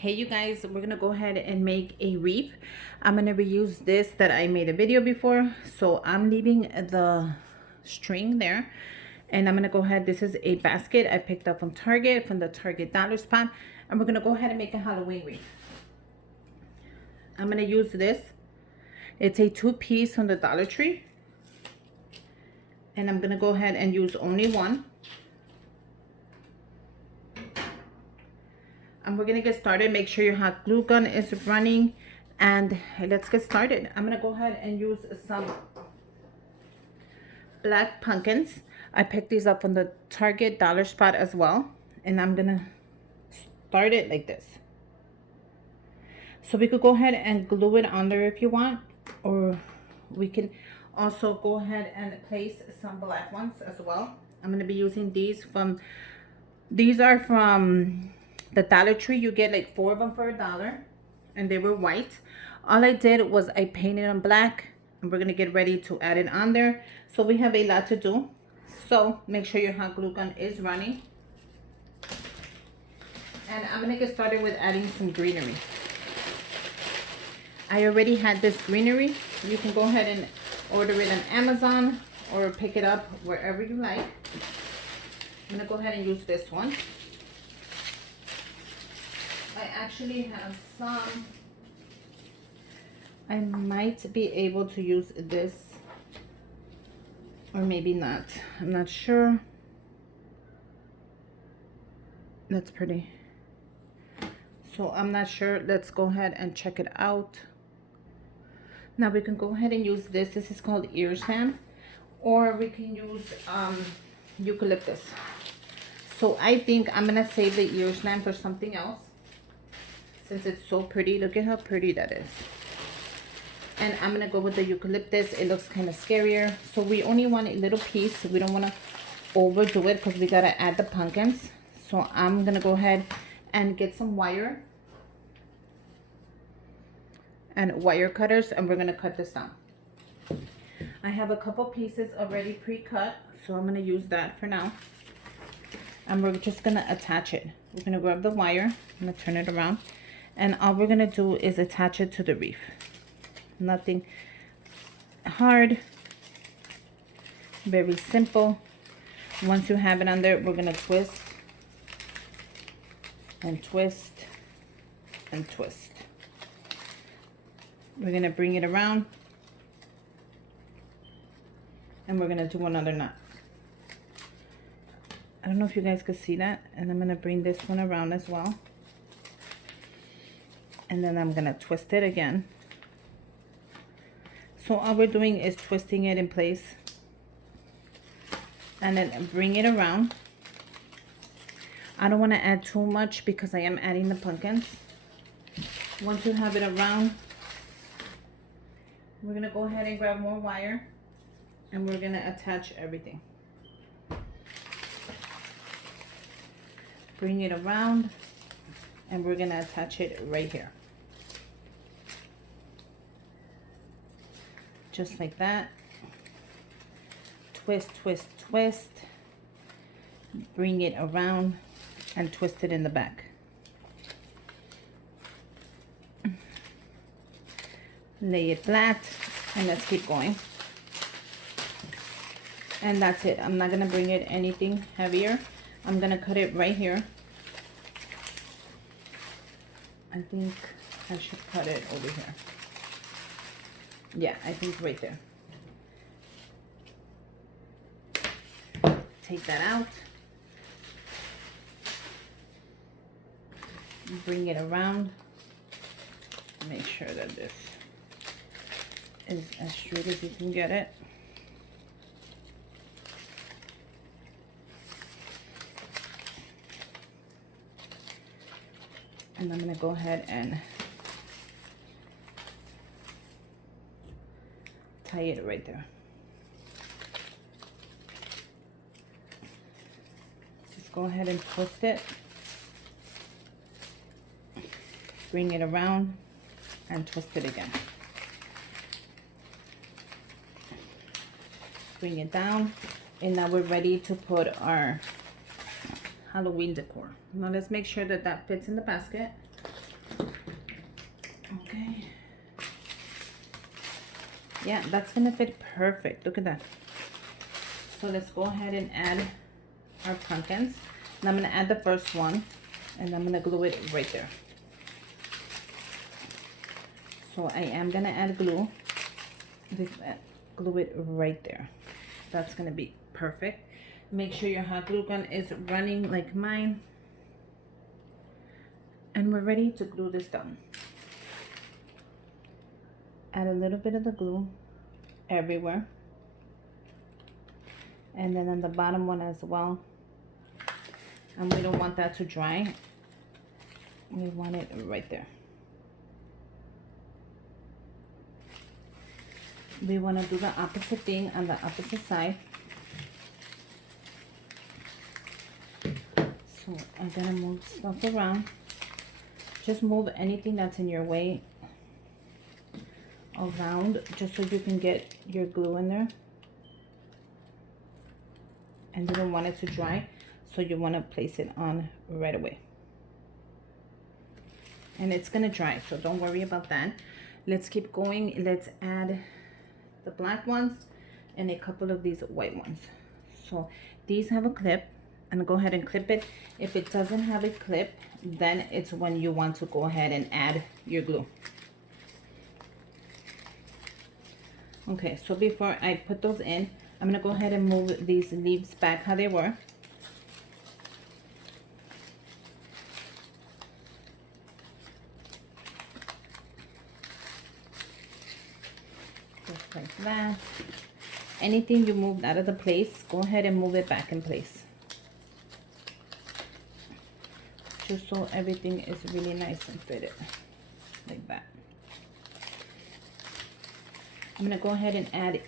Hey you guys, we're gonna go ahead and make a wreath. I'm gonna reuse this that I made a video before, so I'm leaving the string there, and I'm gonna go ahead. This is a basket I picked up from Target, from the Target dollar spot, and we're gonna go ahead and make a Halloween wreath. I'm gonna use this. It's a 2-piece from the Dollar Tree, and I'm gonna go ahead and use only one. And we're gonna get started. Make sure your hot glue gun is running, and let's get started. I'm gonna go ahead and use some black pumpkins. I picked these up from the Target dollar spot as well, and I'm gonna start it like this. So we could go ahead and glue it on there if you want, or we can also go ahead and place some black ones as well. I'm gonna be using these are from the Dollar Tree. You get like 4 of them for $1, and they were white. All I did was I painted them black, and we're gonna get ready to add it on there. So we have a lot to do. So make sure your hot glue gun is running. And I'm gonna get started with adding some greenery. I already had this greenery. You can go ahead and order it on Amazon or pick it up wherever you like. I'm gonna go ahead and use this one. I actually have some. I might be able to use this, or maybe not. I'm not sure. That's pretty. So I'm not sure. Let's go ahead and check it out. Now we can go ahead and use this. This is called ear sand, or we can use eucalyptus. So I think I'm gonna save the ear sand for something else, since it's so pretty. Look at how pretty that is. And I'm gonna go with the eucalyptus. It looks kind of scarier. So we only want a little piece. We don't want to overdo it because we gotta add the pumpkins. So I'm gonna go ahead and get some wire and wire cutters, and we're gonna cut this down. I have a couple pieces already pre-cut, so I'm gonna use that for now. And we're just gonna attach it. We're gonna grab the wire. I'm gonna turn it around, and all we're gonna do is attach it to the wreath. Nothing hard, very simple. Once you have it on there, we're gonna twist and twist and twist. We're gonna bring it around, and we're gonna do another knot. I don't know if you guys could see that, and I'm gonna bring this one around as well, and then I'm gonna twist it again. So all we're doing is twisting it in place, and then bring it around. I don't want to add too much because I am adding the pumpkins. Once you have it around, we're gonna go ahead and grab more wire, and we're gonna attach everything. Bring it around, and we're gonna attach it right here. Just like that. Twist, twist, twist. Bring it around and twist it in the back. Lay it flat, and let's keep going. And that's it. I'm not gonna bring it anything heavier. I'm gonna cut it right here. I think I should cut it over here. Yeah, I think right there. Take that out. Bring it around. Make sure that this is as straight as you can get it. And I'm gonna go ahead and tie it right there. Just go ahead and twist it. Bring it around and twist it again. Bring it down, and now we're ready to put our Halloween decor. Now let's make sure that that fits in the basket. Okay. Yeah, that's gonna fit perfect. Look at that. So let's go ahead and add our pumpkins. And I'm gonna add the first one, and I'm gonna glue it right there. So I am gonna add glue. Glue it right there. That's gonna be perfect. Make sure your hot glue gun is running like mine. And we're ready to glue this down. Add a little bit of the glue everywhere. And then on the bottom one as well. And we don't want that to dry. We want it right there. We want to do the opposite thing on the opposite side. So I'm gonna move stuff around. Just move anything that's in your way around, just so you can get your glue in there. And you don't want it to dry, so you want to place it on right away. And it's gonna dry, so don't worry about that. Let's keep going. Let's add the black ones and a couple of these white ones. So these have a clip, and go ahead and clip it. If it doesn't have a clip, then it's when you want to go ahead and add your glue. Okay, so before I put those in, I'm gonna go ahead and move these leaves back how they were. Just like that. Anything you moved out of the place, go ahead and move it back in place. Just so everything is really nice and fitted, like that. I'm gonna go ahead and add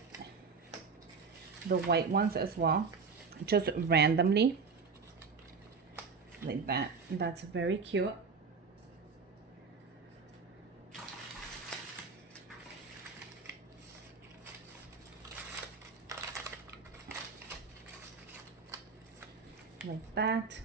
the white ones as well, just randomly, like that. That's very cute. Like that.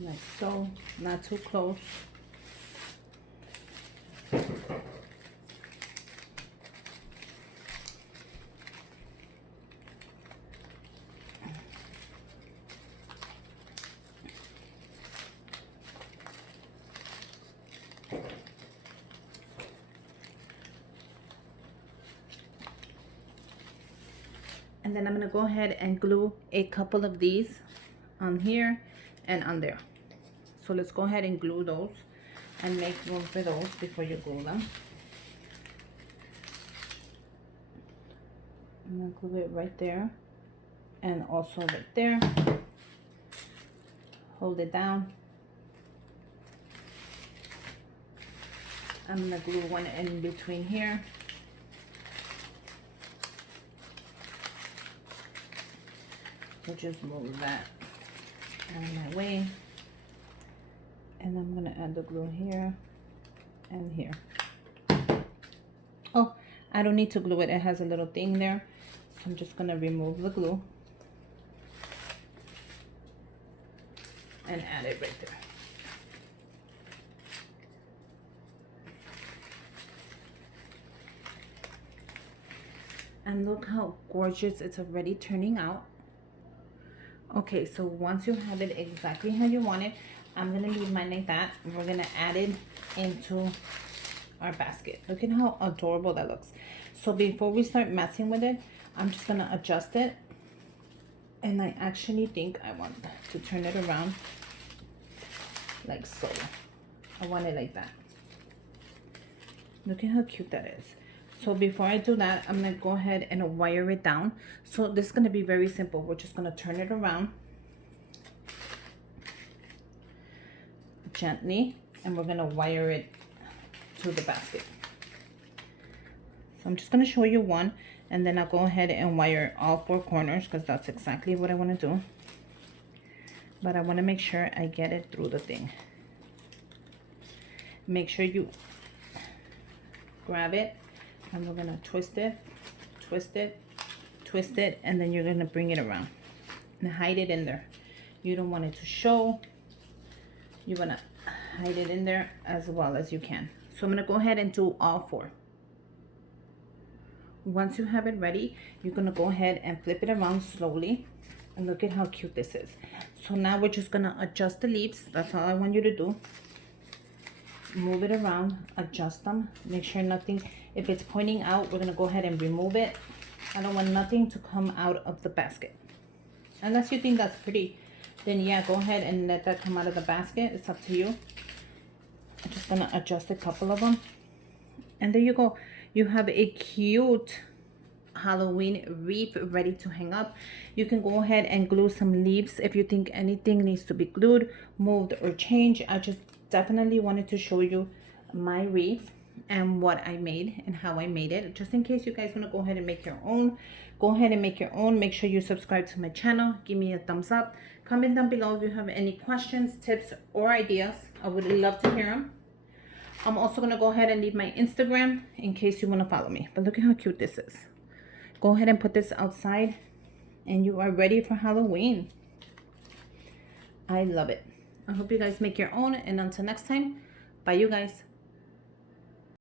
Like so, not too close. And then I'm gonna go ahead and glue a couple of these on here and on there. So let's go ahead and glue those and make room for those before you glue them. I'm gonna glue it right there and also right there. Hold it down. I'm gonna glue one in between here. So just move that out of my way. And I'm gonna add the glue here and here. Oh, I don't need to glue it. It has a little thing there. So I'm just gonna remove the glue and add it right there. And look how gorgeous it's already turning out. Okay, so once you have it exactly how you want it, I'm gonna leave mine like that. We're gonna add it into our basket. Look at how adorable that looks. So before we start messing with it, I'm just gonna adjust it. And I actually think I want to turn it around like so. I want it like that. Look at how cute that is. So before I do that, I'm gonna go ahead and wire it down. So this is gonna be very simple. We're just gonna turn it around gently, and we're gonna wire it to the basket. So I'm just gonna show you one, and then I'll go ahead and wire all four corners, because that's exactly what I want to do. But I want to make sure I get it through the thing. Make sure you grab it, and we're gonna twist it, twist it, twist it, and then you're gonna bring it around and hide it in there. You don't want it to show. You wanna hide it in there as well as you can. So I'm gonna go ahead and do all 4. Once you have it ready, you're gonna go ahead and flip it around slowly, and look at how cute this is. So now we're just gonna adjust the leaves. That's all I want you to do. Move it around, adjust them, make sure nothing, if it's pointing out, we're gonna go ahead and remove it. I don't want nothing to come out of the basket. Unless you think that's pretty, then yeah, go ahead and let that come out of the basket. It's up to you. I'm just gonna adjust a couple of them. And there you go. You have a cute Halloween wreath ready to hang up. You can go ahead and glue some leaves if you think anything needs to be glued, moved, or changed. I just definitely wanted to show you my wreath and what I made and how I made it, just in case you guys want to go ahead and make your own. Go ahead and make your own. Make sure you subscribe to my channel. Give me a thumbs up. Comment down below if you have any questions, tips, or ideas. I would love to hear them. I'm also going to go ahead and leave my Instagram in case you want to follow me. But look at how cute this is. Go ahead and put this outside, and you are ready for Halloween. I love it. I hope you guys make your own, and until next time, bye you guys.